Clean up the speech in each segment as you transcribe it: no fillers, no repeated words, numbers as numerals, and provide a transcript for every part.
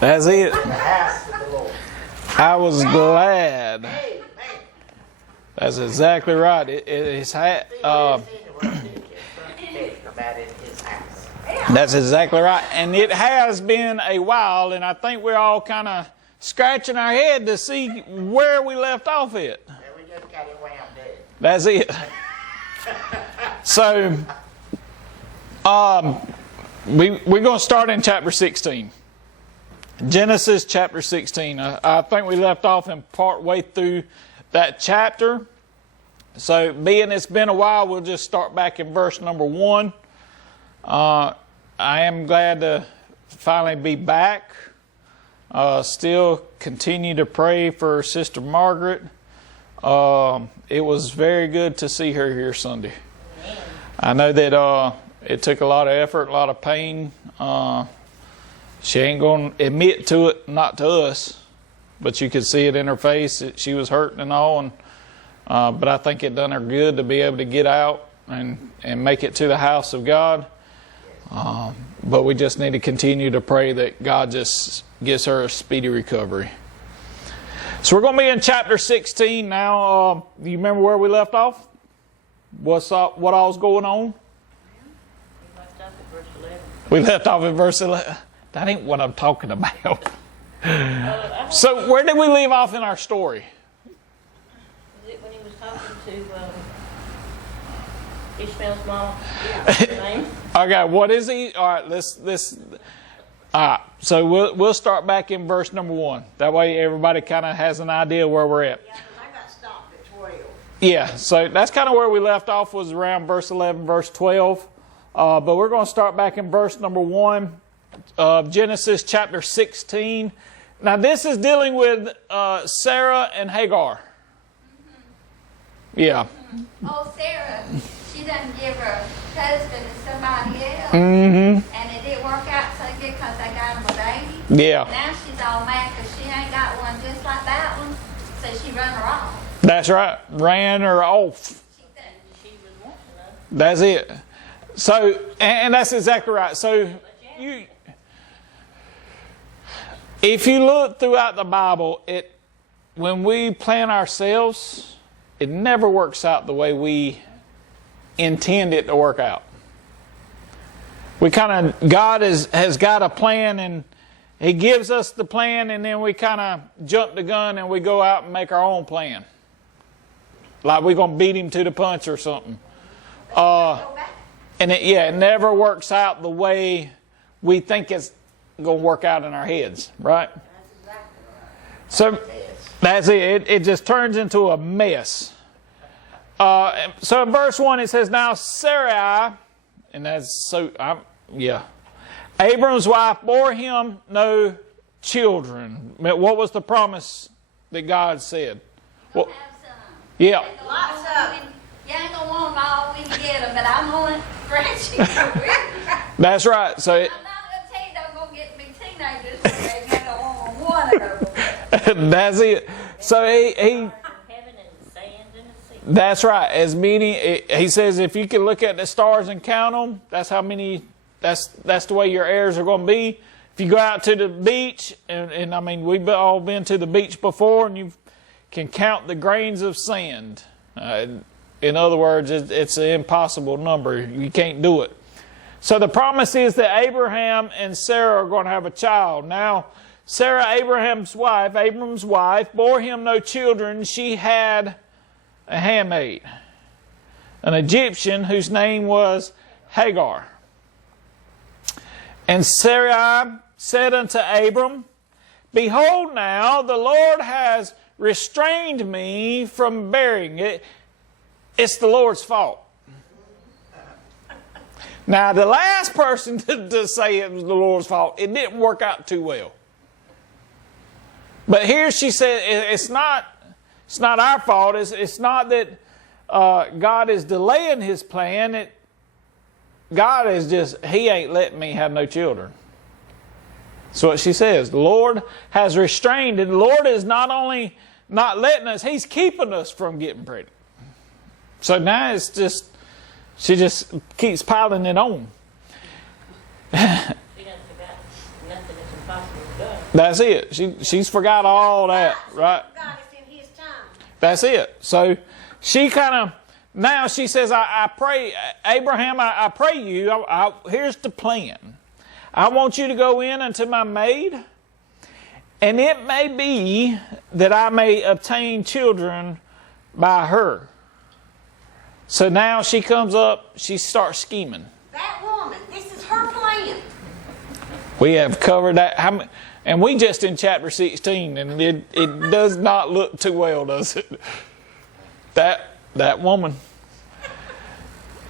That's it. I was glad. That's exactly right. His hat. That's exactly right. And it has been a while, and I think we're all kind of scratching our head to see where we left off at. That's it. So, we're going to start in chapter 16. Genesis chapter 16. I think we left off in part way through that chapter. So, being it's been a while, we'll just start back in verse number 1. I am glad to finally be back. Still continue to pray for Sister Margaret. It was very good to see her here Sunday. I know that it took a lot of effort, a lot of pain. She ain't going to admit to it, not to us, but you could see it in her face that she was hurting and all. And but I think it done her good to be able to get out and make it to the house of God. But we just need to continue to pray that God just gives her a speedy recovery. So we're going to be in chapter 16 now. Do you remember where we left off? What all's going on? We left off at verse 11. That ain't what I'm talking about. So where did we leave off in our story? Was it when he was talking to Ishmael's mama? Okay, what is he? All right, let's. All right, so we'll start back in verse number 1. That way everybody kind of has an idea where we're at. Yeah, because I got stopped at 12. Yeah, so that's kind of where we left off, was around verse 11, verse 12. But we're going to start back in verse number 1 of Genesis chapter 16. Now this is dealing with Sarah and Hagar. Mm-hmm. Yeah. Mm-hmm. Oh, Sarah, she doesn't give her husband to somebody else. Mm-hmm. And it didn't work out so good because they got him a baby. Yeah. Now she's all mad because she ain't got one just like that one. So she run her off. That's right. Ran her off. She was wanting her. That's it. So, and that's exactly right. So, if you look throughout the Bible, when we plan ourselves, it never works out the way we intend it to work out. God has got a plan, and He gives us the plan, and then we kind of jump the gun and we go out and make our own plan. Like we're going to beat him to the punch or something. And it never works out the way we think it's going to work out in our heads, right? So that's it. It just turns into a mess. So in verse 1 it says, now Sarai, and that's so, Abram's wife bore him no children. What was the promise that God said? Well, yeah. Lots of them. You ain't gonna want them all when you get them, but I'm gonna grant you. That's right. So I'm not gonna tell you they're gonna get to be teenagers, but they ain't gonna want one of them. That's it. So he Heaven and sand and the sea. that's right. As many, he says, if you can look at the stars and count them, that's how many. That's the way your heirs are going to be. If you go out to the beach, and I mean we've all been to the beach before, and you can count the grains of sand. In other words, it's an impossible number. You can't do it. So the promise is that Abraham and Sarah are going to have a child. Now, Sarah, Abram's wife, bore him no children. She had a handmaid, an Egyptian whose name was Hagar. And Sarai said unto Abram, behold now, the Lord has restrained me from bearing it. It's the Lord's fault. Now, the last person to say it was the Lord's fault, it didn't work out too well. But here she said, it's not our fault. It's not that God is delaying His plan. God is just, He ain't letting me have no children. That's what she says. The Lord has restrained it. The Lord is not only not letting us, He's keeping us from getting pregnant. So now it's just, she just keeps piling it on. She done forgot nothing is impossible to God. That's it. She's forgot all that, right? God is in His time. That's it. So she kind of, now she says, I pray, Abraham, I pray you, here's the plan. I want you to go in unto my maid, and it may be that I may obtain children by her. So now she comes up, she starts scheming. That woman, this is her plan. We have covered that, and we just in chapter 16, and it does not look too well, does it? That woman.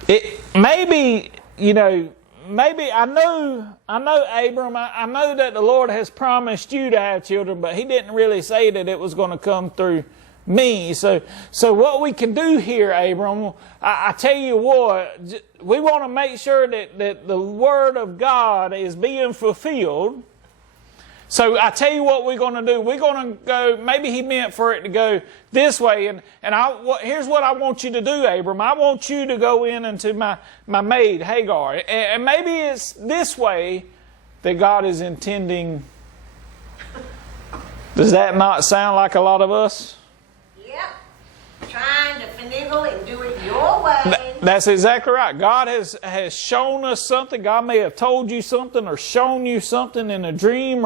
It maybe, maybe I know Abram, I know that the Lord has promised you to have children, but He didn't really say that it was going to come through me. So what we can do here, Abram, I tell you what, we want to make sure that the Word of God is being fulfilled. So I tell you what we're going to do. We're going to go, maybe He meant for it to go this way. And here's what I want you to do, Abram. I want you to go in into my maid, Hagar. And maybe it's this way that God is intending. Does that not sound like a lot of us? Yep. Trying to finagle and do it your way. That's exactly right. God has shown us something. God may have told you something or shown you something in a dream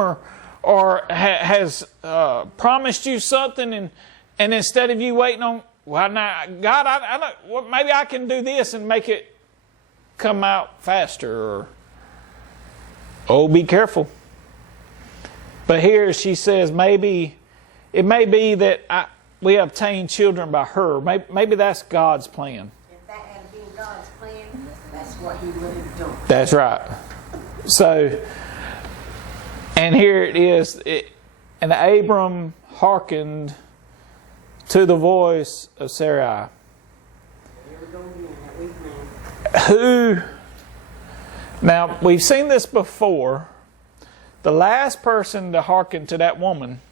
or has promised you something, and instead of you waiting on, well, now, God, I know, well, maybe I can do this and make it come out faster, or, be careful. But here she says, maybe it may be that we obtain children by her. Maybe that's God's plan. If that had been God's plan, that's what He would have done. That's right. So, and here it is. And Abram hearkened to the voice of Sarai. Who, now we've seen this before. The last person to hearken to that woman,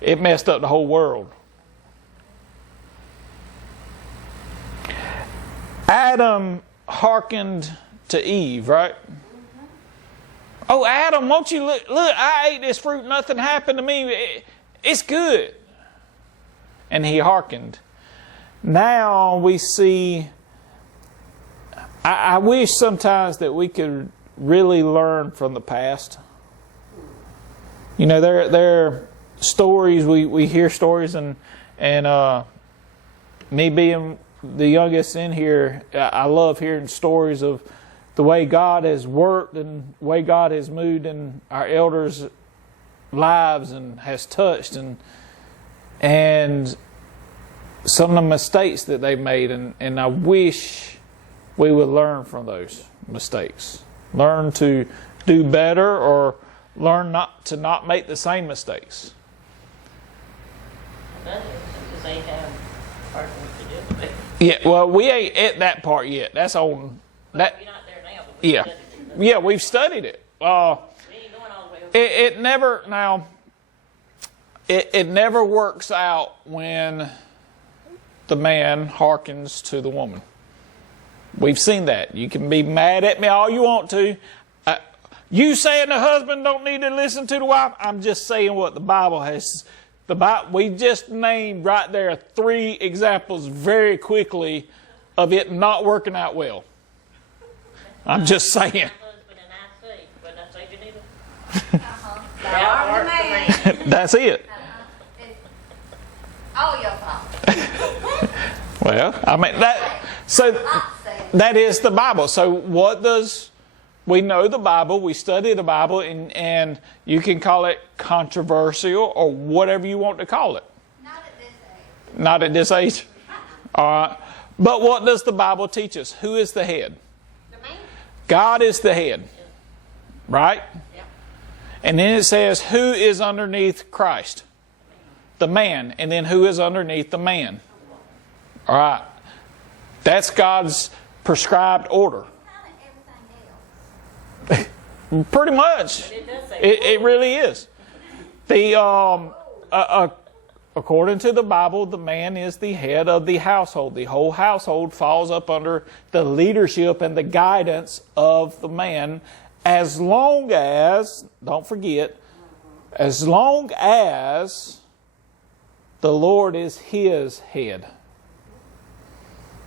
it messed up the whole world. Adam hearkened to Eve, right? Oh, Adam, won't you look, I ate this fruit, nothing happened to me. It's good. And he hearkened. Now we see, I wish sometimes that we could really learn from the past. You know, there are stories, we hear stories, and me being the youngest in here, I love hearing stories of the way God has worked and the way God has moved in our elders' lives and has touched, and some of the mistakes that they've made, and I wish we would learn from those mistakes. Learn to do better, or learn not to make the same mistakes. Another instance is they have partners to do with it. Yeah, well, we ain't at that part yet. That's on that. You're not there now, but we Yeah, studied it. yeah, we've studied it. We ain't going all the way over. It never works out when the man hearkens to the woman. We've seen that. You can be mad at me all you want to. You saying the husband don't need to listen to the wife? I'm just saying what the Bible has. We just named right there 3 examples very quickly of it not working out well. I'm just saying. My husband and I say, but I say Geneva. Thou art the man. That's it. It's all your fault. Well, I mean that. So that is the Bible. So what does? We know the Bible, we study the Bible, and you can call it controversial or whatever you want to call it. Not at this age. Not at this age? All right. But what does the Bible teach us? Who is the head? The man. God is the head. Right? Yeah. And then it says, who is underneath Christ? The man. And then who is underneath the man? All right. That's God's prescribed order. Pretty much. It does say It really is. According to the Bible, the man is the head of the household. The whole household falls up under the leadership and the guidance of the man, as long as, don't forget, as long as the Lord is his head.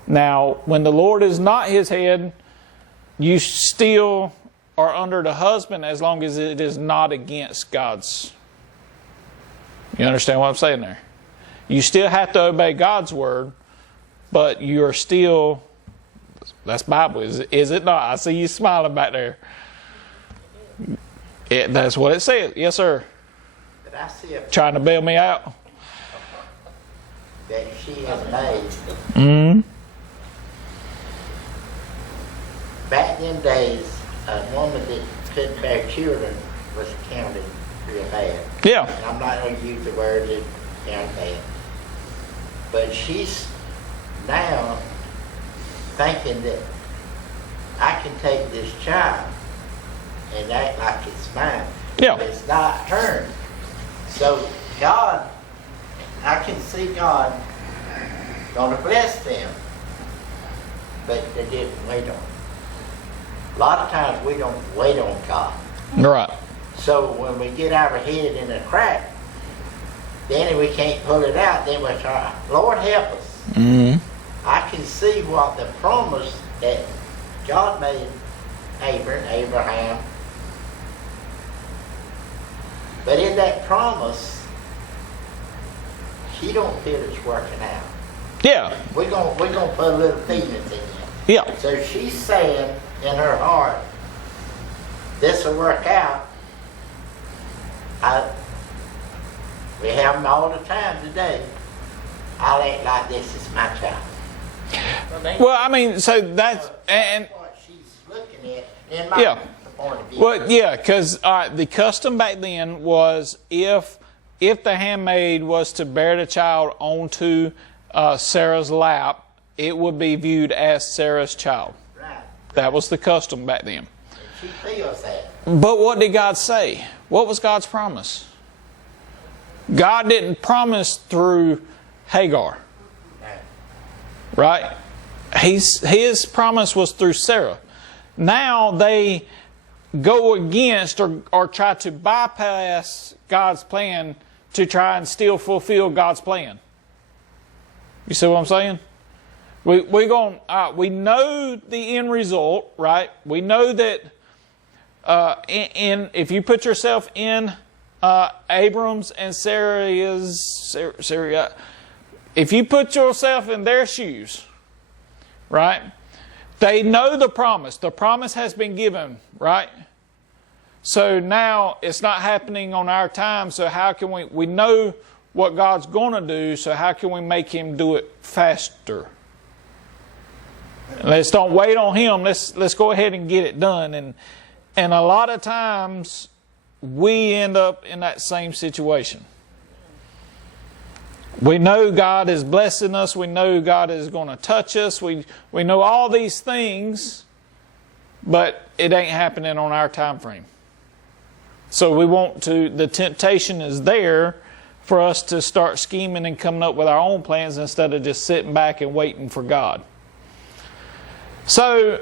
Now, when the Lord is not his head, you still are under the husband as long as it is not against God's. You understand what I'm saying there? You still have to obey God's word, but you're still, that's Bible, is it not? I see you smiling back there. That's what it says. Yes, sir. But I see a Trying to bail me out. that she has made. Mm-hmm. Back in them days, a woman that couldn't bear children was counted real bad. Yeah. And I'm not going to use the word that counted bad. But she's now thinking that I can take this child and act like it's mine. Yeah. But it's not hers. So God, I can see God going to bless them, but they didn't wait on it. A lot of times we don't wait on God. Right. So when we get our head in a crack, then we can't pull it out, then we try, Lord help us. Mm-hmm. I can see what the promise that God made Abraham. But in that promise, he don't feel it's working out. Yeah. We're gonna put a little feelings in it. Yeah. So she's saying in her heart, this will work out. We have them all the time today. I'll act like this is my child. Well, I mean, so that's, and That's what she's looking at in my Yeah. point of view. well, yeah, because the custom back then was if the handmaid was to bear the child onto Sarah's lap, it would be viewed as Sarah's child. Right. That was the custom back then. She feels that. But what did God say? What was God's promise? God didn't promise through Hagar, right? His promise was through Sarah. Now they go against or try to bypass God's plan to try and still fulfill God's plan. You see what I'm saying? We know the end result, right? We know that if you put yourself in Abram's and Sarah, if you put yourself in their shoes, right? They know the promise. The promise has been given, right? So now it's not happening on our time, so how can we know what God's going to do, so how can we make Him do it faster? Let's don't wait on Him. Let's go ahead and get it done. And a lot of times we end up in that same situation. We know God is blessing us. We know God is going to touch us. We know all these things, but it ain't happening on our time frame. So the temptation is there for us to start scheming and coming up with our own plans instead of just sitting back and waiting for God. So,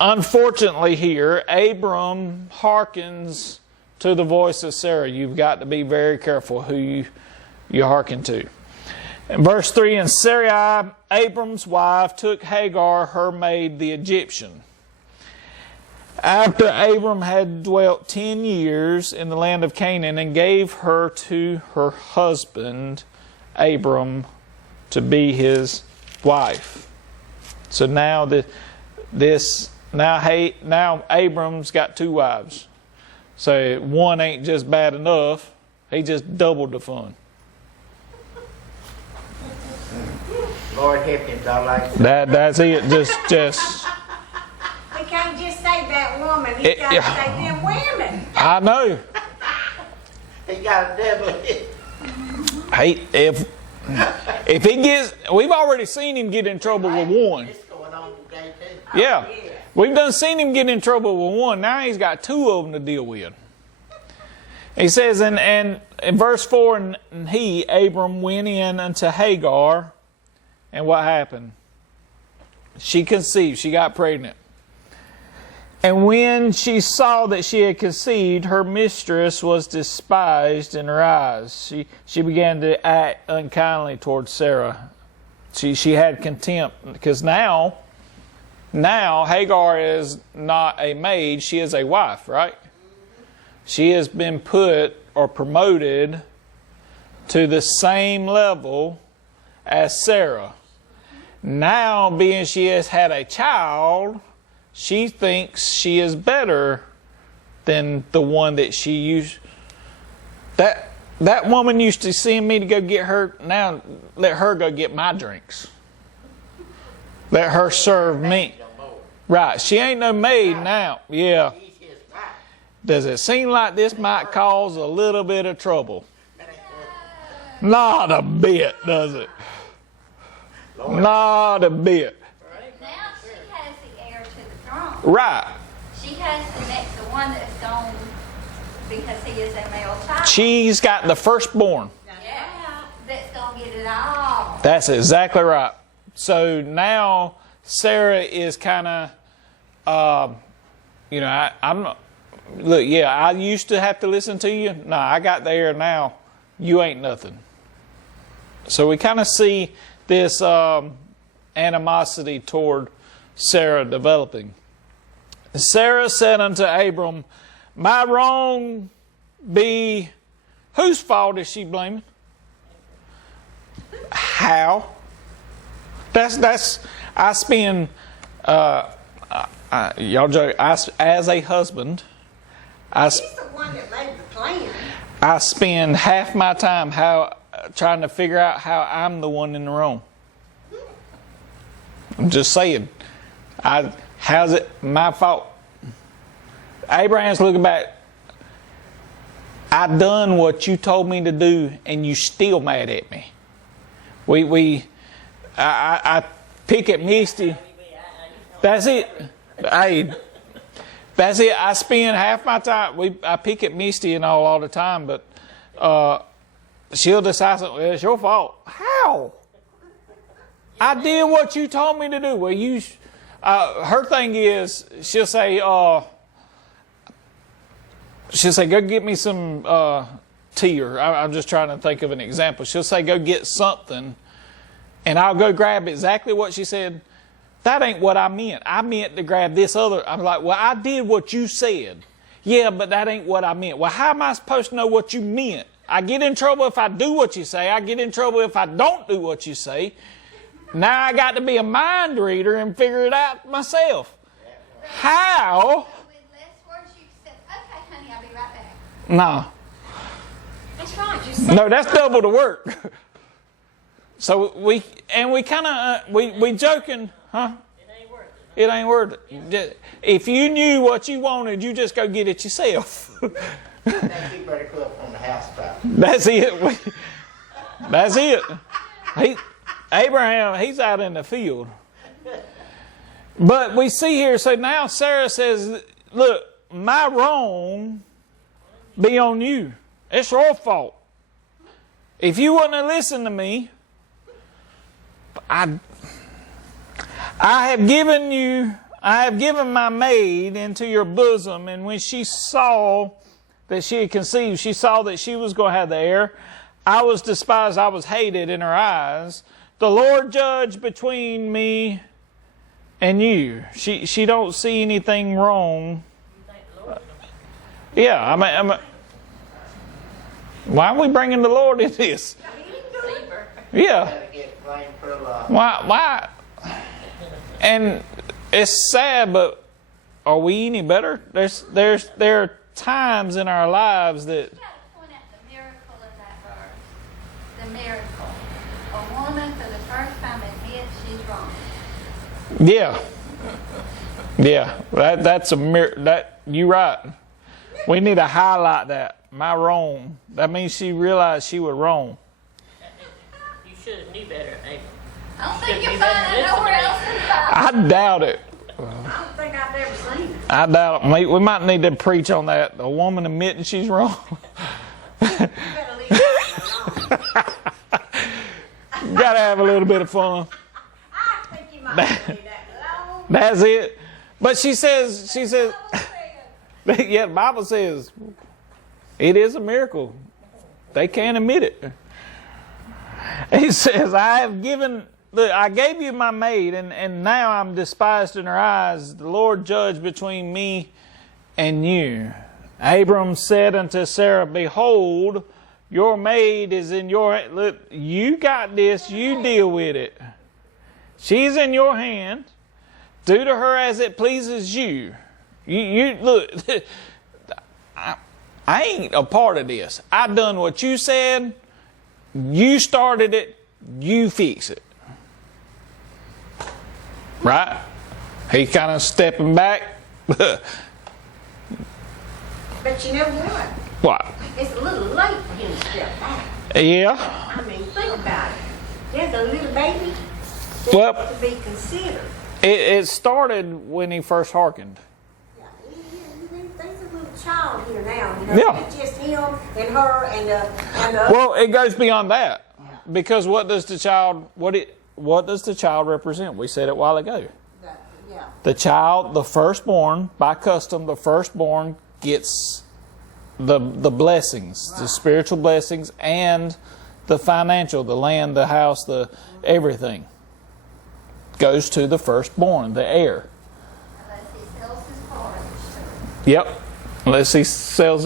unfortunately here, Abram hearkens to the voice of Sarah. You've got to be very careful who you hearken to. In verse 3, and Sarai, Abram's wife, took Hagar, her maid, the Egyptian. After Abram had dwelt 10 years in the land of Canaan, and gave her to her husband, Abram, to be his wife. So now now Abram's got 2 wives. So one ain't just bad enough. He just doubled the fun. Lord help him, I like that. That's it. Just. We can't just say that woman. He's got to say them women. I know. He got a devil in it. Hey, if he gets, we've already seen him get in trouble with one. It's going on today too. Yeah, we've done seen him get in trouble with one. Now he's got 2 of them to deal with. He says, and in verse 4, and he, Abram, went in unto Hagar, and what happened? She conceived. She got pregnant. And when she saw that she had conceived, her mistress was despised in her eyes. She began to act unkindly towards Sarah. She had contempt, because now Hagar is not a maid, she is a wife, right? She has been put or promoted to the same level as Sarah. Now, being she has had a child, she thinks she is better than the one that she used. That woman used to send me to go get her. Now let her go get my drinks. Let her serve me. Right. She ain't no maid now. Yeah. Does it seem like this might cause a little bit of trouble? Not a bit, does it? Not a bit. Now she has the heir to the throne. Right. She has the next, the one that's gone because he is a male child. She's got the firstborn. Yeah, that's going to get it all. That's exactly right. So now Sarah is kind of, I'm not, look, yeah, I used to have to listen to you. No, I got the heir now. You ain't nothing. So we kind of see this animosity toward Sarah developing. Sarah said unto Abram, my wrong be, whose fault is she blaming? How? That's I spend, y'all joke, as a husband, He's the one that laid the plan. I spend half my time trying to figure out how I'm the one in the wrong. I'm just saying. How's it my fault? Abraham's looking back. I done what you told me to do, and you still mad at me. I pick at Misty. That's it. Hey, that's it. I spend half my time. I pick at Misty and all the time, but she'll decide something. Well, it's your fault. How? I did what you told me to do. Well, her thing is she'll say, go get me some tea, or I'm just trying to think of an example. She'll say, go get something, and I'll go grab exactly what she said. That ain't what I meant. I meant to grab this other. I'm like, well, I did what you said. yeah, but that ain't what I meant. Well, how am I supposed to know what you meant? I get in trouble if I do what you say. I get in trouble if I don't do what you say. Now I got to be a mind reader and figure it out myself. How? With less words, you said, okay, honey, I'll be right back. No. That's right. You said No, that's double the work. So we kind of, we joking, huh? It ain't worth it. If you knew what you wanted, you just go get it yourself. I think you better go up on the housetop. That's it. That's it. Abraham, he's out in the field. But we see here, so now Sarah says, look, my wrong be on you. It's your fault. If you wouldn't have listened to me, I have given my maid into your bosom, and when she saw that she had conceived, she saw that she was going to have the heir. I was despised, I was hated in her eyes. The Lord judged between me and you. She don't see anything wrong. Yeah, I mean, why are we bringing the Lord in this? Yeah. Gotta get blamed for a lot. Why? And it's sad, but are we any better? There are times in our lives that. You got to point out the miracle in that verse. The miracle. A woman for the first time admits she's wrong. Yeah. That's a miracle. That you right. We need to highlight that. My wrong. That means she realized she was wrong. You should have knew better, Abel. I don't Should think be you'll better find than that nowhere listening. else in the Bible. I doubt it. I don't think I've ever seen it. I doubt it. We might need to preach on that. A woman admitting she's wrong. You better leave it alone. Gotta have a little bit of fun. I think you might leave that alone. That's it. But she says, yeah, the Bible says it is a miracle. They can't admit it. He says, I gave you my maid, and now I'm despised in her eyes. The Lord judged between me and you. Abram said unto Sarah, behold, your maid is in your hand. Look, you got this. You deal with it. She's in your hand. Do to her as it pleases you. You look. I ain't a part of this. I done what you said. You started it. You fix it. Right? He kind of stepping back. But you know what? What? It's a little late for him to step back. Yeah. I mean, think about it. There's a little baby that Well- has to be considered. It started when he first hearkened. Yeah, there's a little child here now. You know, Yeah. It's just him and her and the Well, it goes beyond that. Because what does the child represent? We said it a while ago. yeah. The child, the firstborn, by custom, the firstborn gets the blessings, the spiritual blessings, and the financial, the land, the house, the everything goes to the firstborn, the heir. Unless he sells his porridge to her. Yep. Unless he sells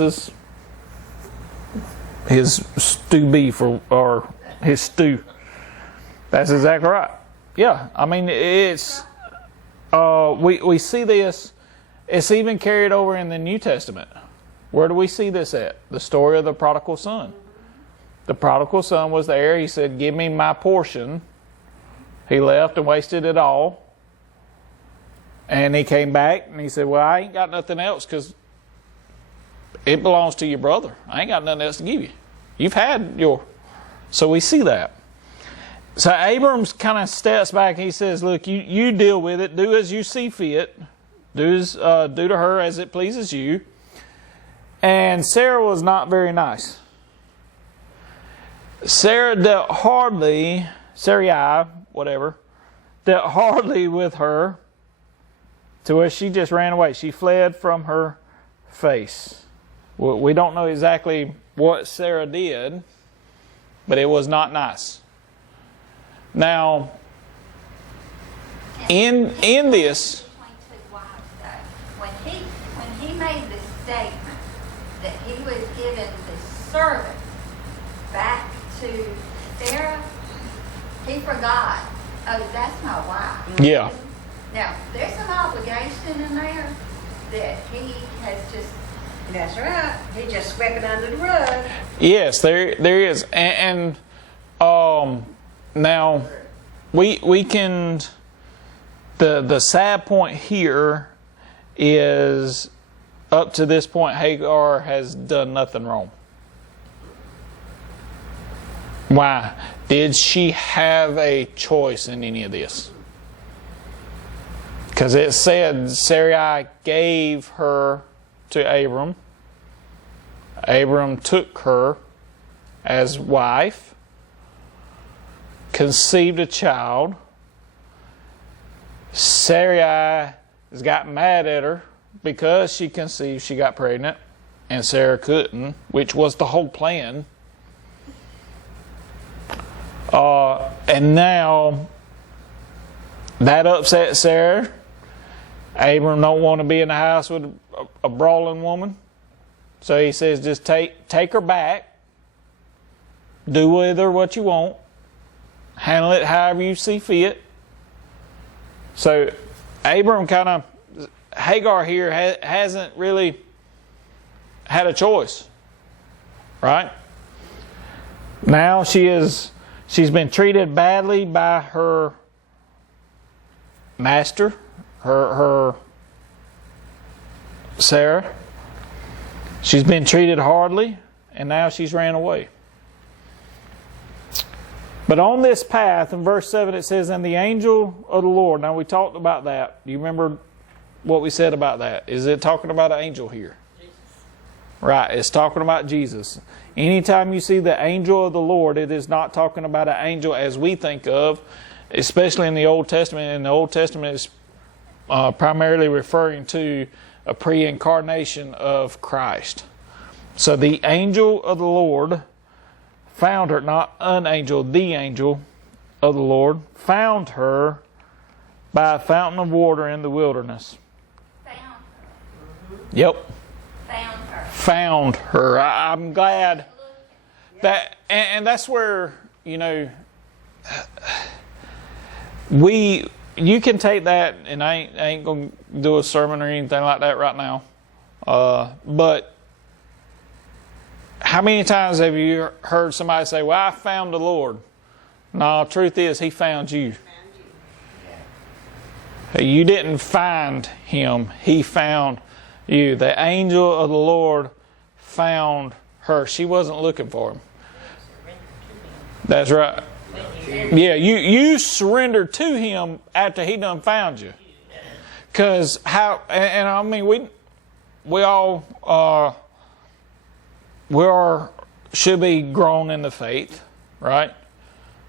his stew beef or his stew. That's exactly right. Yeah. I mean, it's we see this. It's even carried over in the New Testament. Where do we see this at? The story of the prodigal son. The prodigal son was the heir. He said, give me my portion. He left and wasted it all. And he came back and he said, well, I ain't got nothing else because it belongs to your brother. I ain't got nothing else to give you. You've had your... So we see that. So Abram's kind of steps back and he says, look, you deal with it. Do as you see fit. Do to her as it pleases you. And Sarah was not very nice. Sarah dealt hardly, Sarai, whatever, dealt hardly with her to where she just ran away. She fled from her face. We don't know exactly what Sarah did, but it was not nice. Now, in this... Between two wives, though. When he made this statement that he was giving the servant back to Sarah, he forgot, oh, that's my wife. Yeah. Now, there's some obligation in there that he has just, That's right. He just swept it under the rug. Yes, there is. And now we can, the sad point here is up to this point Hagar has done nothing wrong. Why? Did she have a choice in any of this? Because it said Sarai gave her to Abram. Abram took her as wife, conceived a child. Sarai has got mad at her because she conceived, she got pregnant, and Sarah couldn't, which was the whole plan. And now that upset Sarah. Abram don't want to be in the house with a brawling woman. So he says, just take her back. Do with her what you want. Handle it however you see fit. So Abram Hagar here hasn't really had a choice. Right? Now she's been treated badly by her master, her Sarah. She's been treated hardly, and now she's ran away. But on this path, in verse 7, it says, and the angel of the Lord. Now we talked about that. Do you remember what we said about that? Is it talking about an angel here? Jesus. Right, it's talking about Jesus. Anytime you see the angel of the Lord, it is not talking about an angel as we think of, especially in the Old Testament. And the Old Testament is primarily referring to a pre-incarnation of Christ. So the angel of the Lord found her, not an angel, the angel of the Lord, found her by a fountain of water in the wilderness. found her. Yep. Found her. Found her. I'm glad that, and that's where, you can take that, and I ain't going to do a sermon or anything like that right now. But how many times have you heard somebody say, well, I found the Lord? No, truth is, He found you. You didn't find Him. He found you. The angel of the Lord found her. She wasn't looking for Him. That's right. Yeah, you surrendered to Him after He done found you. Because and I mean, we all should be grown in the faith, right?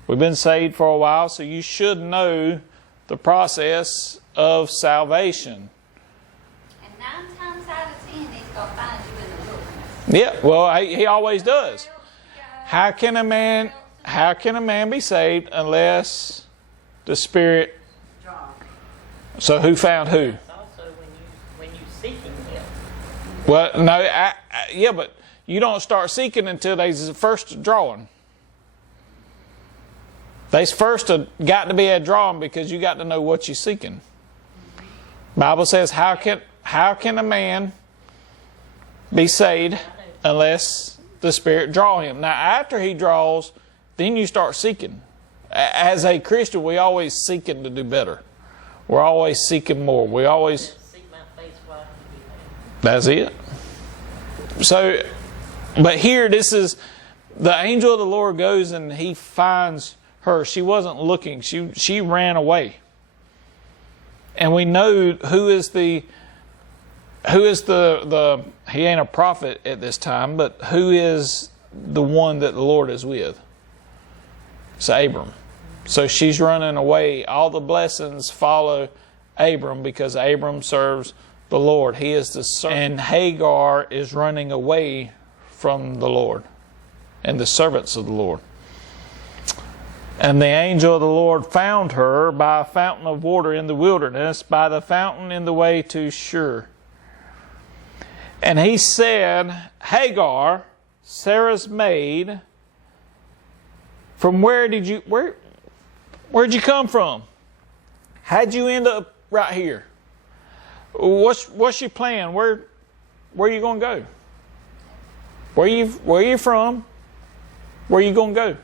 We've been saved for a while, so you should know the process of salvation. And 9 times out of 10, he's going to find you in the wilderness. Yeah, well, he always does. How can a man be saved unless the Spirit? So who found who? It's also when you seeking Him. Well, no, yeah, but you don't start seeking until there's the first drawing. There's first got to be a drawing because you got to know what you're seeking. Bible says, how can a man be saved unless the Spirit draw him? Now, after he draws, then you start seeking. As a Christian, we always seeking to do better. We're always seeking more. We always... Seek my face while He be found. That's it. So, but here, this is... The angel of the Lord goes and he finds her. She wasn't looking. She ran away. And we know who is the he ain't a prophet at this time, but who is the one that the Lord is with? It's Abram. So she's running away. All the blessings follow Abram because Abram serves the Lord. He is the servant. And Hagar is running away from the Lord and the servants of the Lord. And the angel of the Lord found her by a fountain of water in the wilderness, by the fountain in the way to Shur. And he said, Hagar, Sarah's maid, from where'd you come from? How'd you end up right here? What's your plan? Where are you going to go? Where are you from? Where are you going to go?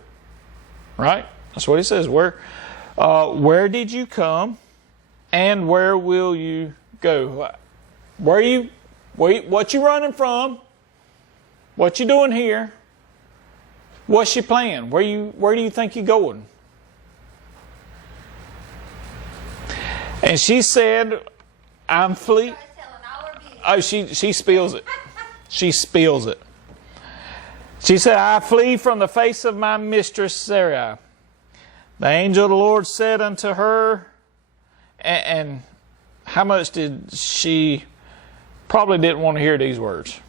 Right? That's what he says. Where did you come, and where will you go? What you running from? What you doing here? What's your plan? Where do you think you're going? And she said, I'm fleeing. Oh, she spills it. She spills it. She said, I flee from the face of my mistress Sarai. The angel of the Lord said unto her, and how much did she probably didn't want to hear these words.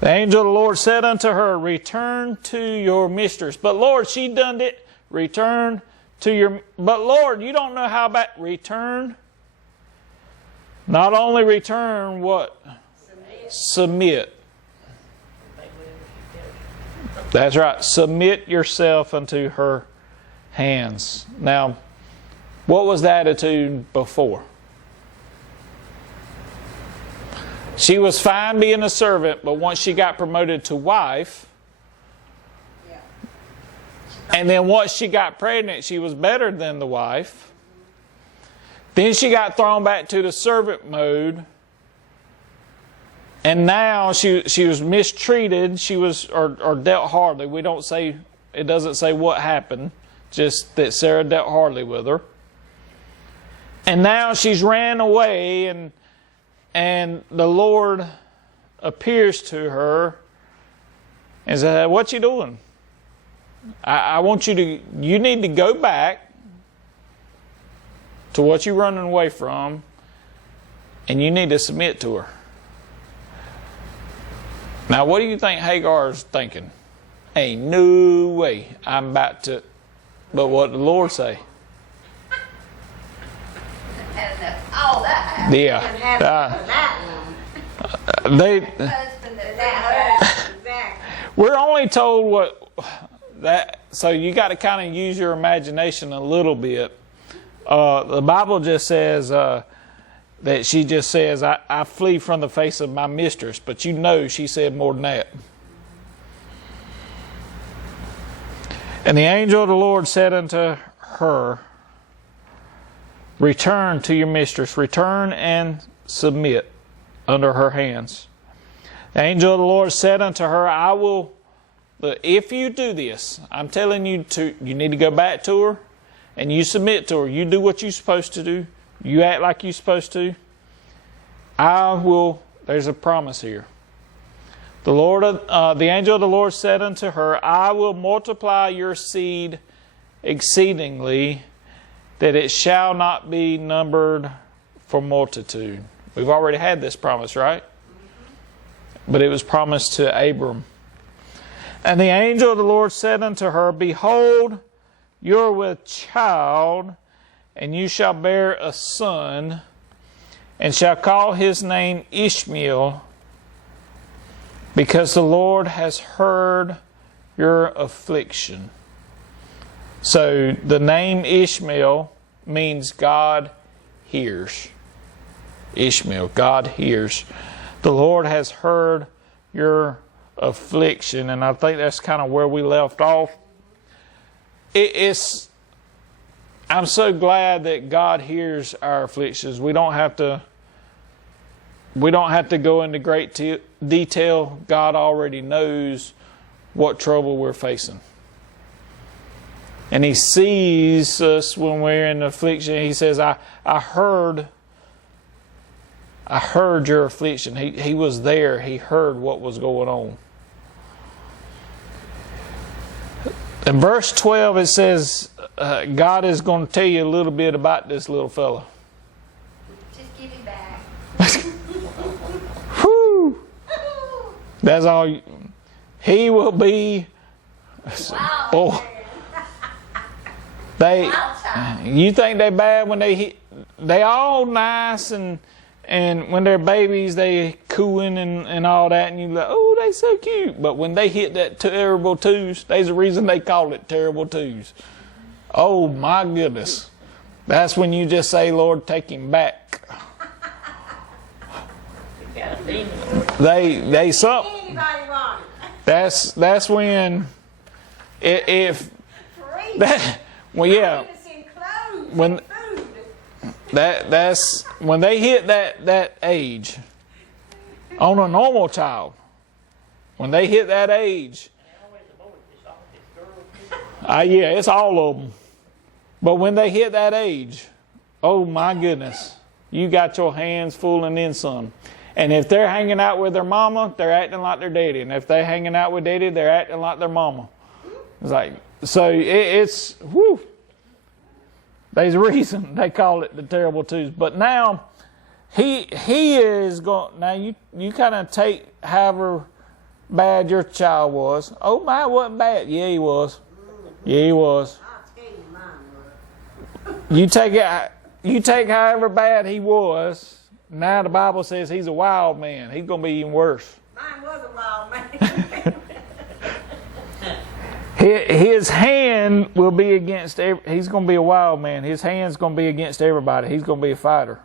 The angel of the Lord said unto her, return to your mistress. But Lord, she done it. Return to your... But Lord, you don't know how about return. Not only return, what? Submit. That's right. Submit yourself unto her hands. Now, what was the attitude before? She was fine being a servant, but once she got promoted to wife, and then once she got pregnant, she was better than the wife. Then she got thrown back to the servant mode. And now she was mistreated. She was or dealt hardly. We don't say, it doesn't say what happened, just that Sarah dealt hardly with her. And now she's ran away, and the Lord appears to her and says, what you doing? I want you need to go back to what you're running away from, and you need to submit to her. Now, what do you think Hagar is thinking? Ain't no way I'm about to... But what did the Lord say? All that. Yeah. We're only told what that... So you got to kind of use your imagination a little bit. The Bible just says... that she just says, I flee from the face of my mistress. But you know she said more than that. And the angel of the Lord said unto her, return to your mistress. Return and submit under her hands. The angel of the Lord said unto her, I will... If you do this, I'm telling you you need to go back to her and you submit to her. You do what you're supposed to do. You act like you're supposed to. I will... There's a promise here. The angel of the Lord said unto her, I will multiply your seed exceedingly, that it shall not be numbered for multitude. We've already had this promise, right? But it was promised to Abram. And the angel of the Lord said unto her, behold, you are with child, and you shall bear a son, and shall call his name Ishmael, because the Lord has heard your affliction. So the name Ishmael means God hears. Ishmael, God hears. The Lord has heard your affliction. And I think that's kind of where we left off. I'm so glad that God hears our afflictions. We don't have to go into great detail. God already knows what trouble we're facing. And He sees us when we're in affliction. He says, I heard your affliction. He was there. He heard what was going on. In verse 12 it says, God is going to tell you a little bit about this little fellow. Just give him back. Whew. That's all. He will be... Wow. Oh. You think they bad when they all nice and And when they're babies, they cooing and all that, and you like, oh, they so cute. But when they hit that terrible twos, there's a reason they call it terrible twos. Oh my goodness. That's when you just say, Lord, take him back. You got a demon. They suck. Anybody want it? That's when if Free. that well yeah Even send clothes when and food. that's when they hit that age on a normal child. When they hit that age, yeah, it's all of them. But when they hit that age, oh my goodness, you got your hands full and then some. And if they're hanging out with their mama, they're acting like their daddy. And if they're hanging out with daddy, they're acting like their mama. It's like, so it's, whew. There's a reason they call it the terrible twos. But now, he is going, now you kind of take however bad your child was. Oh my, wasn't bad. Yeah, he was. Yeah, he was. I'll tell you mine was. You take however bad he was. Now the Bible says he's a wild man. He's going to be even worse. Mine was a wild man. His hand will be against, he's going to be a wild man. His hand's going to be against everybody. He's going to be a fighter.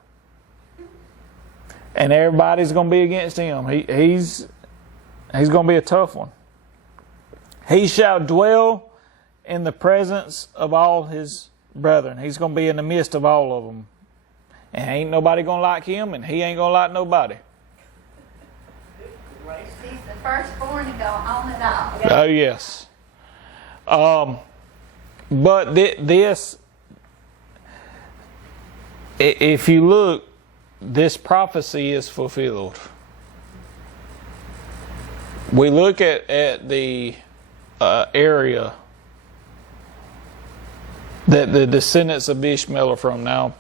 And everybody's going to be against him. He's going to be a tough one. He shall dwell in the presence of all his brethren. He's going to be in the midst of all of them. And ain't nobody going to like him, and he ain't going to like nobody. He's the firstborn to go on and off. Oh, yes. But this, if you look, this prophecy is fulfilled. We look at the area that the descendants of Ishmael are from. Now,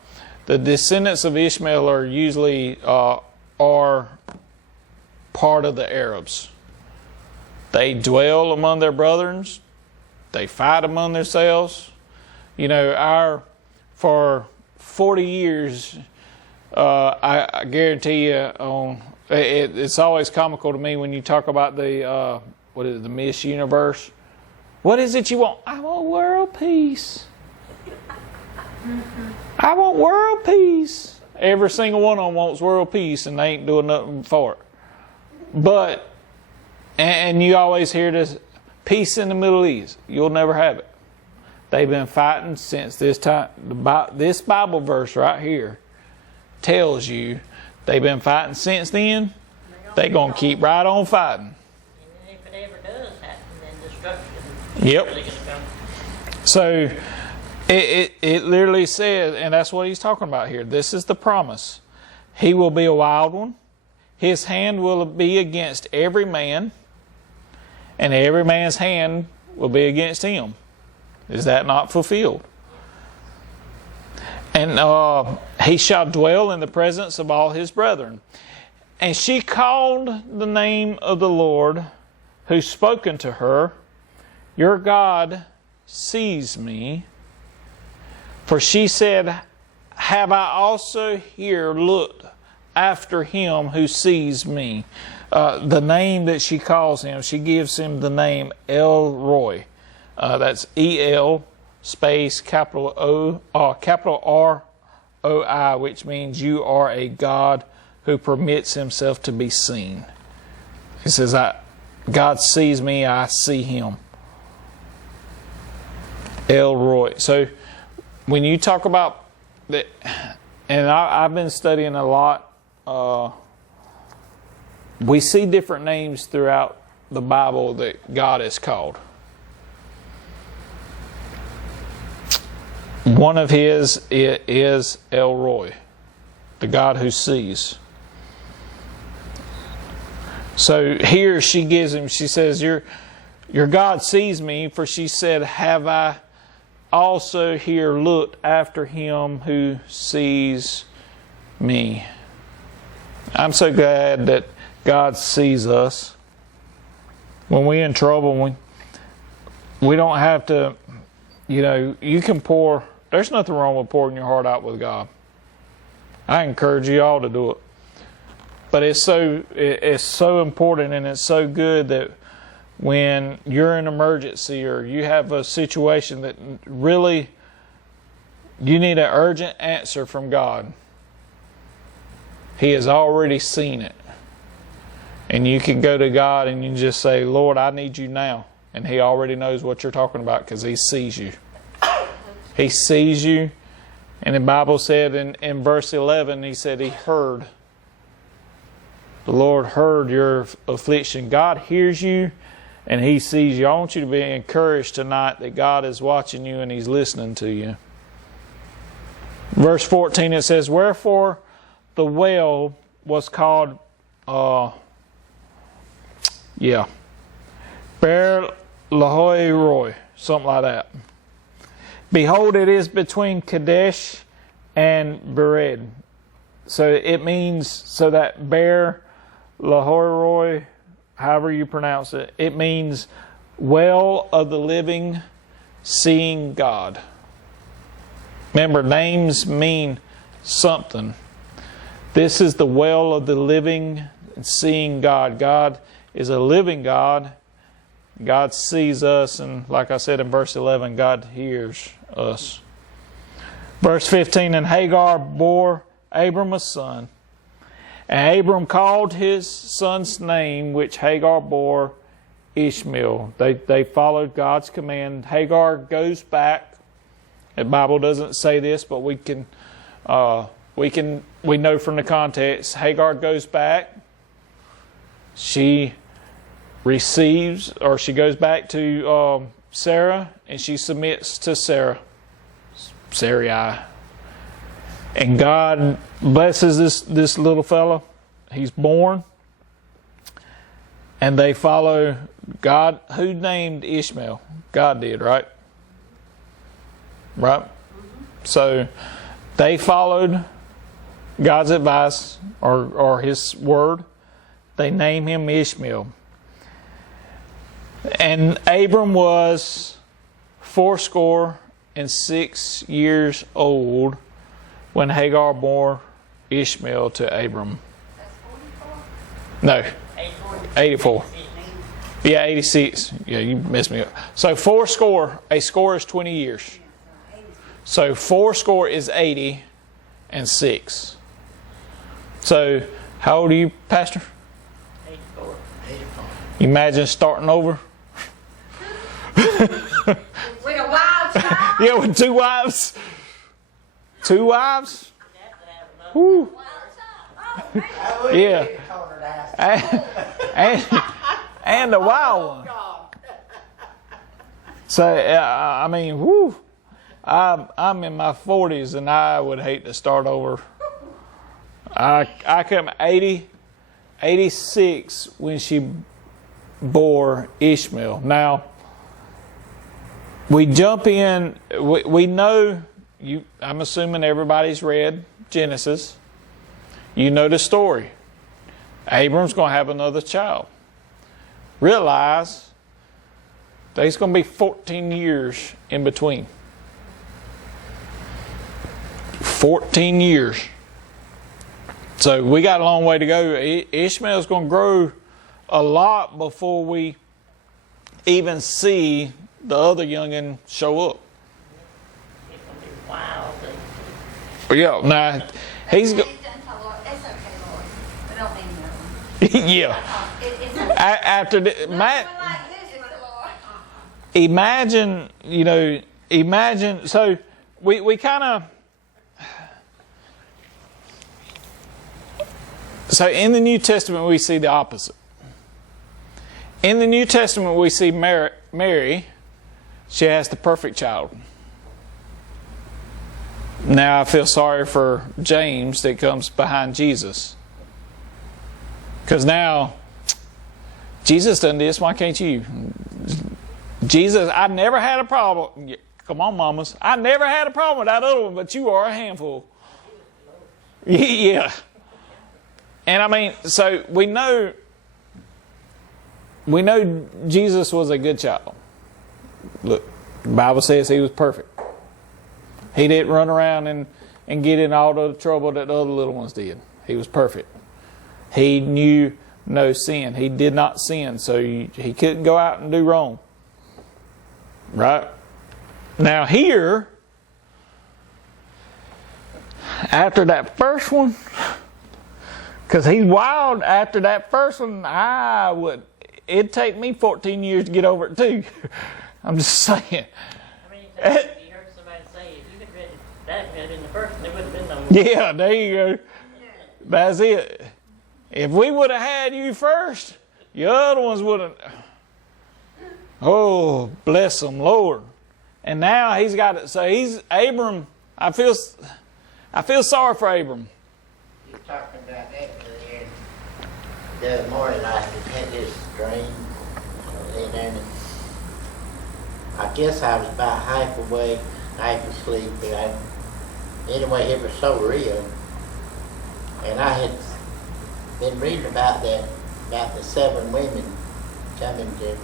the descendants of Ishmael are usually are part of the Arabs. They dwell among their brethren. They fight among themselves. You know, for 40 years, I guarantee you, it's always comical to me when you talk about the Miss Universe. What is it you want? I want world peace. I want world peace. Every single one of them wants world peace, and they ain't doing nothing for it. But, and you always hear this, peace in the Middle East. You'll never have it. They've been fighting since this time. This Bible verse right here tells you they've been fighting since then. They're going to keep right on fighting. And if it ever does happen, then destruction Yep. is really going to come. So it literally says, and that's what he's talking about here. This is the promise. He will be a wild one. His hand will be against every man, and every man's hand will be against him. Is that not fulfilled? And he shall dwell in the presence of all his brethren. And she called the name of the Lord who spoken to her, your God sees me. For she said, have I also here looked after him who sees me? The name that she calls him, she gives him the name El Roy. That's E-L space capital O, capital R-O-I, which means you are a God who permits himself to be seen. He says, God sees me, I see him. El Roy. So when you talk about that, and I've been studying a lot, we see different names throughout the Bible that God is called. One of his is El Roy, the God who sees. So here she gives him, she says, your God sees me, for she said, have I also here looked after him who sees me. I'm so glad that God sees us. When we're in trouble, we don't have to, you can pour, there's nothing wrong with pouring your heart out with God. I encourage you all to do it. But it's so important, and it's so good that when you're in an emergency or you have a situation that really you need an urgent answer from God, He has already seen it. And you can go to God and you can just say, Lord, I need you now. And He already knows what you're talking about because He sees you. He sees you. And the Bible said in verse 11, He said He heard. The Lord heard your affliction. God hears you and He sees you. I want you to be encouraged tonight that God is watching you and He's listening to you. Verse 14, it says, wherefore the well was called, Ber Lahoi Roy, something like that. Behold, it is between Kadesh and Bered. So it means, so that Ber Lahoi Roy, however you pronounce it, it means well of the living, seeing God. Remember, names mean something. This is the well of the living and seeing God. God is a living God. God sees us, and like I said in verse 11, God hears us. Verse 15, and Hagar bore Abram a son. And Abram called his son's name, which Hagar bore, Ishmael. They followed God's command. Hagar goes back. The Bible doesn't say this, but we know from the context. Hagar goes back. She receives, or she goes back to Sarah, and she submits to Sarai. And God blesses this little fellow. He's born. And they follow God. Who named Ishmael? God did, right? Right? So they followed God's advice or His word. They name him Ishmael. And Abram was 86 years old when Hagar bore Ishmael to Abram. That's 44? No, 84. 84. Yeah, 86. Yeah, you messed me up. So a score is 20 years. So 80 is 80 and 6. So how old are you, Pastor? 84. You imagine starting over? With a wild child. Yeah, with 2 wives. 2 wives? Woo. Yeah. And a wild one. So, I mean, whoo. I'm in my 40s and I would hate to start over. I come 86 when she bore Ishmael. Now, we jump in, we know, I'm assuming everybody's read Genesis. You know the story. Abram's going to have another child. Realize there's going to be 14 years in between. 14 years. So we got a long way to go. Ishmael's going to grow a lot before we even see the other youngin show up. It's going to be wild. Yeah, now he's It's okay, Lord. We don't need no one. yeah. It's okay. After the, Like this, Lord. imagine. So we kind of. So in the New Testament we see the opposite. In the New Testament we see Mary. She has the perfect child. Now I feel sorry for James that comes behind Jesus. Because now, Jesus done this, why can't you? Jesus, I never had a problem. Come on, mamas. I never had a problem with that other one, but you are a handful. Yeah. And I mean, so we know Jesus was a good child. Look, the Bible says he was perfect. He didn't run around and get in all the trouble that the other little ones did. He was perfect. He knew no sin. He did not sin, so he couldn't go out and do wrong. Right? Now here, after that first one, because he's wild after that first one, it'd take me 14 years to get over it too. I'm just saying. How many times have you heard somebody say, if you had read that had been the first one, there wouldn't have been no more? Yeah, there you go. That's it. If we would have had you first, the other ones would have. Oh, bless them, Lord. And now he's got it. So he's Abram. I feel sorry for Abram. You're talking about that the other morning. I had this dream, and I guess I was about half awake, half asleep. Anyway, it was so real. And I had been reading about the 7 women coming to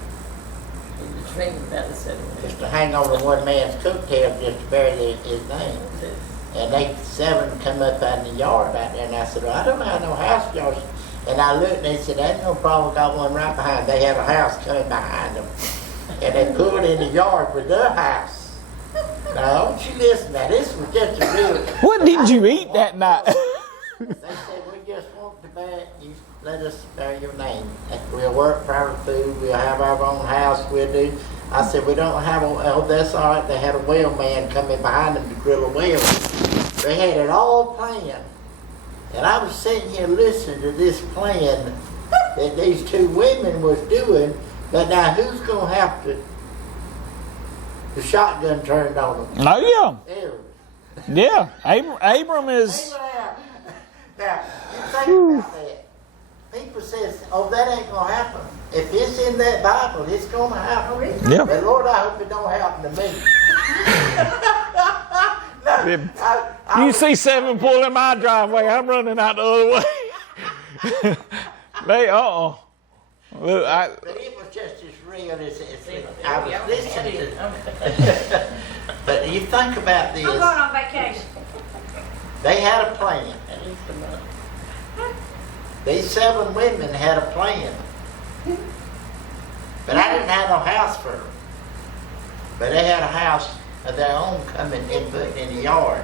The dream about the 7 women. just to hang on to one man's coattail just to bury his name. And they 7 come up out in the yard out there, and I said, well, I don't have no house, y'all. And I looked, and they said, that's no problem, got one right behind. They had a house coming behind them. And they pulled in the yard with their house. Now, don't you listen now, this was just a real... What did you eat that night? They said, we just want to you let us bear your name. We'll work for our food, we'll have our own house, we'll do. I said, we don't have that's all right. They had a well man coming behind them to grill a well. They had it all planned. And I was sitting here listening to this plan that these 2 women was doing, but now who's going to have the shotgun turned on them? Oh, yeah. Ew. Yeah. Abram is... Now, you think about that. People says, oh, that ain't going to happen. If it's in that Bible, it's going to happen. Yeah. But Lord, I hope it don't happen to me. No, You see 7 pull in my driveway, I'm running out the other way. Look, but it was just as real as I was listening to. But you think about this. I'm going on vacation. They had a plan. At least a month. These 7 women had a plan. But I didn't have no house for them. But they had a house of their own coming and putting in the yard.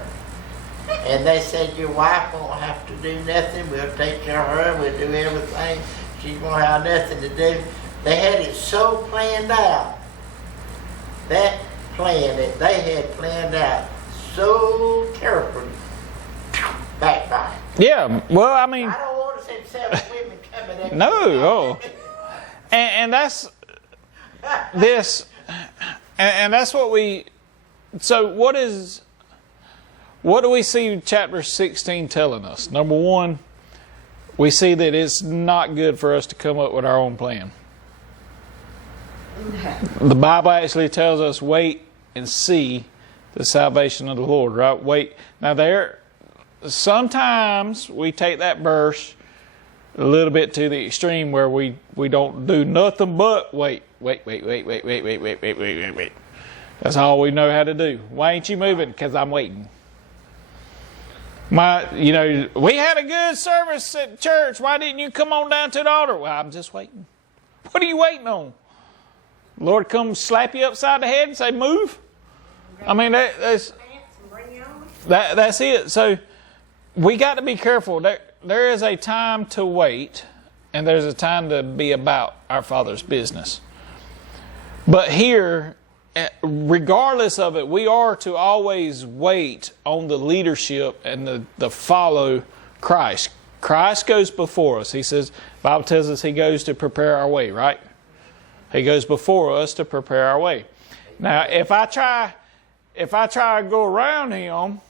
And they said, your wife won't have to do nothing. We'll take care of her. We'll do everything. She won't have nothing to do. They had it so planned out. That plan that they had planned out so carefully. Backfire. yeah, well, I mean... I don't want to see 7 women coming in. No, oh. And that's this, and that's what we, so what do we see chapter 16 telling us? Number 1, we see that it's not good for us to come up with our own plan. The Bible actually tells us wait and see the salvation of the Lord, right? Wait. Now sometimes we take that verse a little bit to the extreme where we don't do nothing but wait. That's all we know how to do. Why ain't you moving? Because I'm waiting. We had a good service at church. Why didn't you come on down to the altar? Well, I'm just waiting. What are you waiting on? Lord come slap you upside the head and say, move? I mean, that's it. So we got to be careful. There is a time to wait, and there's a time to be about our Father's business. But here, regardless of it, we are to always wait on the leadership and the follow Christ. Christ goes before us. He says, the Bible tells us He goes to prepare our way, right? He goes before us to prepare our way. Now, if I try to go around Him,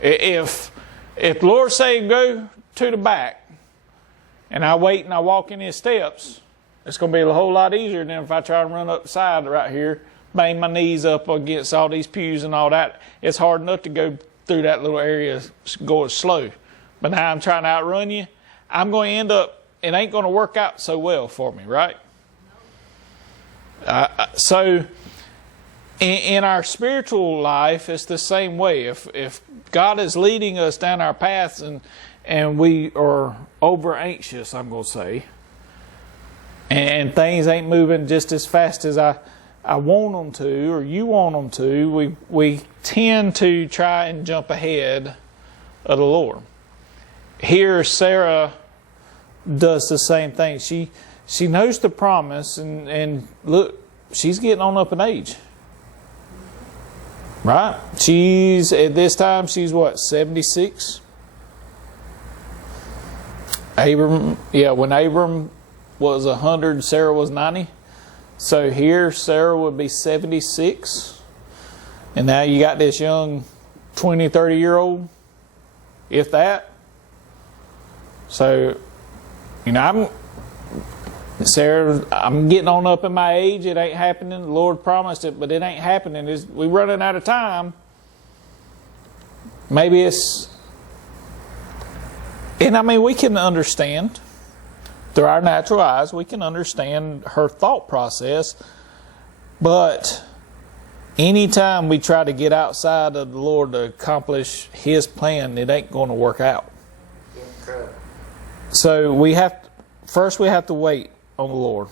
if Lord say go to the back, and I wait and I walk in His steps, it's going to be a whole lot easier than if I try to run up the side right here, bang my knees up against all these pews and all that. It's hard enough to go through that little area going slow. But now I'm trying to outrun you. I'm going to end up, it ain't going to work out so well for me, right? So in our spiritual life, it's the same way. If God is leading us down our paths and we are over anxious, I'm going to say, and things ain't moving just as fast as I want them to, or you want them to, we tend to try and jump ahead of the Lord. Here, Sarah does the same thing. She knows the promise, and look, she's getting on up in age. Right? She's, at this time, she's what, 76? When Abram was 100, Sarah was 90. So here, Sarah would be 76. And now you got this young 20, 30-year-old, if that. So, I'm getting on up in my age. It ain't happening. The Lord promised it, but it ain't happening. We're running out of time. Maybe it's... And we can understand, through our natural eyes, we can understand her thought process. But anytime we try to get outside of the Lord to accomplish His plan, it ain't going to work out. So we have to wait on the Lord.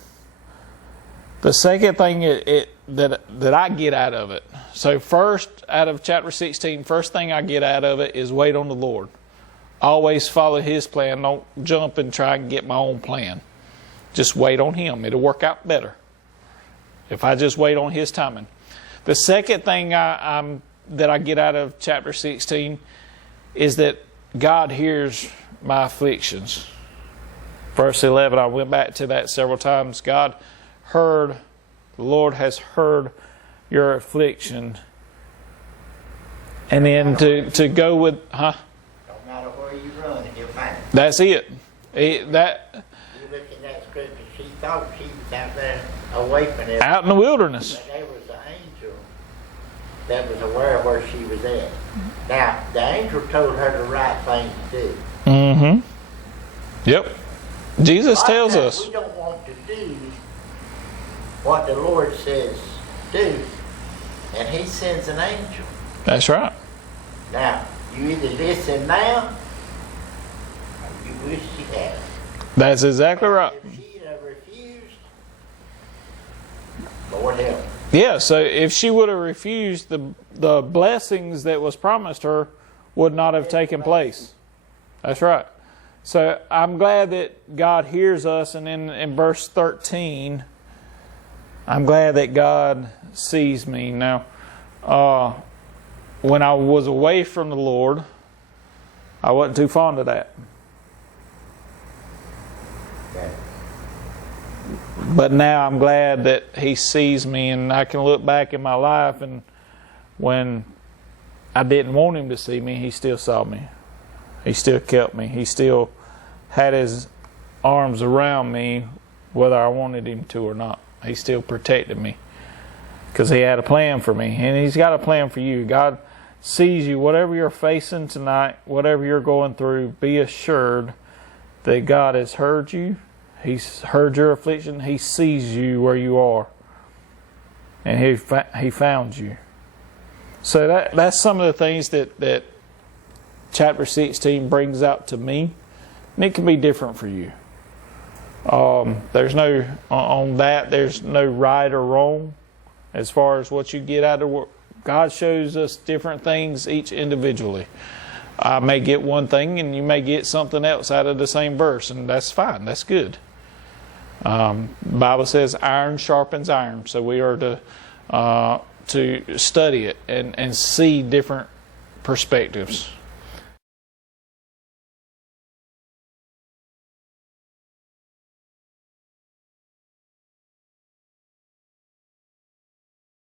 The second thing that I get out of it. So first, out of chapter 16, first thing I get out of it is wait on the Lord. Always follow His plan. Don't jump and try and get my own plan. Just wait on Him. It'll work out better if I just wait on His timing. The second thing that I get out of chapter 16 is that God hears my afflictions. Verse 11, I went back to that several times. The Lord has heard your affliction. And then to go with, Don't matter where you run, He'll find it. That's it. You look at that scripture, she thought she was out there away from it. Out in the wilderness. But there was an angel that was aware of where she was at. Now, the angel told her the right thing to do. Mm-hmm. Yep. Jesus tells us. We don't want to do what the Lord says do, and He sends an angel. That's right. Now, you either listen now, or you wish you had. That's exactly right. If she had refused, Lord help. Yeah, so if she would have refused, the blessings that was promised her would not have taken place. That's right. So I'm glad that God hears us, and in verse 13, I'm glad that God sees me. Now, when I was away from the Lord, I wasn't too fond of that. But now I'm glad that He sees me, and I can look back in my life, and when I didn't want Him to see me, He still saw me. He still kept me. He still had His arms around me whether I wanted Him to or not. He still protected me because He had a plan for me. And He's got a plan for you. God sees you. Whatever you're facing tonight, whatever you're going through, be assured that God has heard you. He's heard your affliction. He sees you where you are. And He found you. So that's some of the things that chapter 16 brings out to me. And it can be different for you. There's no right or wrong as far as what you get out of work. God shows us different things each individually. I may get one thing and you may get something else out of the same verse, and that's fine. That's good. The Bible says iron sharpens iron, so we are to study it and see different perspectives.